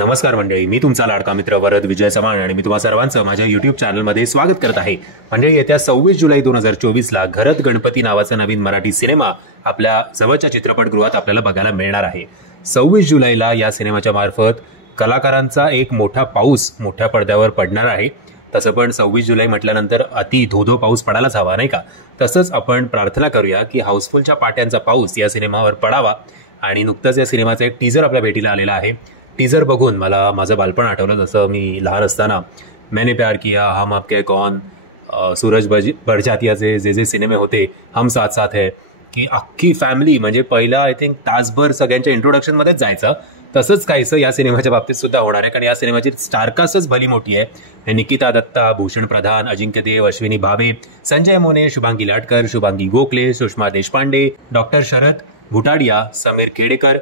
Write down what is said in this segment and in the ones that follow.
नमस्कार मंडळी, मी तुमचा लाडका मित्र वरद विजय चव्हाण आणि मी तुम्हा सर्वांचं माझ्या यूट्यूब चॅनलमध्ये स्वागत करत आहे. मंडळी, येत्या 26 जुलै 2024ला घरत गणपती नावाचा नवीन मराठी सिनेमा आपल्या जवळच्या चित्रपटगृहात आपल्याला बघायला मिळणार आहे. 26 जुलैला या सिनेमाच्या मार्फत कलाकारांचा एक मोठा पाऊस मोठ्या पडद्यावर पडणार आहे. तसं पण 26 जुलै म्हटल्यानंतर अति धोधो पाऊस पडायलाच हवा, नाही का? तसंच आपण प्रार्थना करूया की हाऊसफुलच्या पाट्यांचा पाऊस या सिनेमावर पडावा. आणि नुकतंच या सिनेमाचा एक टीजर आपल्या भेटीला आलेला आहे. टीजर बघून मला माझं बालपण आठवलं. जसं मी लहान असताना मैंने प्यार किया, हम आपके कौन, सूरज बडजात्याचे जे सिनेमे होते, हम साथ साथ है, की अख्खी फॅमिली म्हणजे पहिला आय थिंक तासभर सगळ्यांच्या इंट्रोडक्शनमध्येच जायचं. तसंच काहीसं या सिनेमाच्या बाबतीत सुद्धा होणार आहे, कारण या सिनेमाची स्टारकास्टच भली मोठी आहे. निकिता दत्ता, भूषण प्रधान, अजिंक्य देव, अश्विनी भावे, संजय मोने, शुभांगी लाटकर, शुभांगी गोखले, सुषमा देशपांडे, डॉक्टर शरद भुटाडिया, समीर खेडेकर,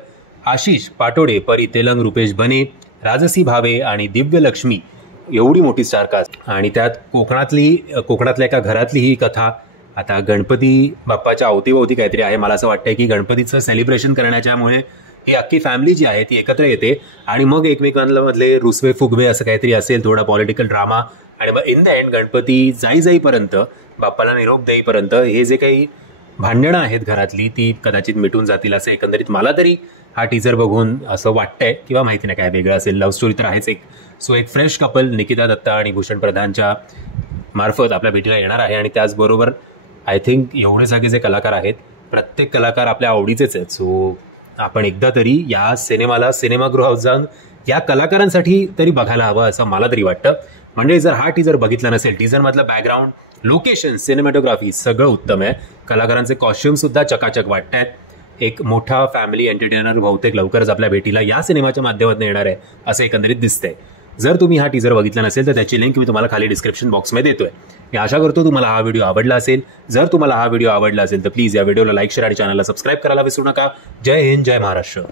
आशिष पाटोडे, परी तेलंग, रुपेश बने, राजसी भावे आणि दिव्य लक्ष्मी, एवढी मोठी स्टारकास्ट. आणि त्यात कोकणातल्या एका घरातली ही कथा. आता गणपती बाप्पाच्या अवतीभोवती काहीतरी आहे. मला असं वाटतंय की गणपतीचं सेलिब्रेशन करण्याच्यामुळे ही अख्खी फॅमिली जी आहे ती एकत्र येते आणि मग एकमेकांमधले रुसवे फुगवे असं काहीतरी असेल, थोडा पॉलिटिकल ड्रामा. आणि मग इन द एंड गणपती जाईपर्यंत, बाप्पाला निरोप देईपर्यंत हे जे काही भांडणं आहेत घरातली ती कदाचित मिटून जातील असं एकंदरीत मला तरी हा टीजर बघून असं वाटतंय. किंवा माहिती नाही काय वेगळं असेल. लव्ह स्टोरी तर आहेच एक. सो एक फ्रेश कपल निकिता दत्ता आणि भूषण प्रधानच्या मार्फत आपल्या भेटीला येणार आहे. आणि त्याचबरोबर आय थिंक एवढे सगळे जे कलाकार आहेत, प्रत्येक कलाकार आपल्या आवडीचेच आहेत. सो आपण एकदा तरी या सिनेमाला सिनेमागृहात जाऊन या कलाकारांसाठी तरी बघायला हवं असं मला तरी वाटतं. म्हणजे जर हा टीजर बघितला नसेल, टीजरमधलं बॅकग्राऊंड, लोकेशन, सिनेमॅटोग्राफी सगळं उत्तम आहे. कलाकारांचे कॉस्ट्युम सुद्धा चकाचक वाटत आहेत. एक मोठा फॅमिली एंटरटेनर बहुतेक लवकरच आपल्या भेटीला या सिनेमाच्या माध्यमातून येणार आहे असं एकंदरीत दिसतंय. जर तुम्ही हा टीजर बघितला नसेल तर त्याची लिंक मी तुम्हाला खाली डिस्क्रिप्शन बॉक्समध्ये देतोय. मी आशा करतो तुम्हाला हा व्हिडिओ आवडला असेल. जर तुम्हाला हा व्हिडिओ आवडला असेल तर प्लीज या व्हिडिओला लाईक, शेअर आणि चॅनलला सबस्क्राईब करायला विसरू नका. जय हिंद, जय महाराष्ट्र.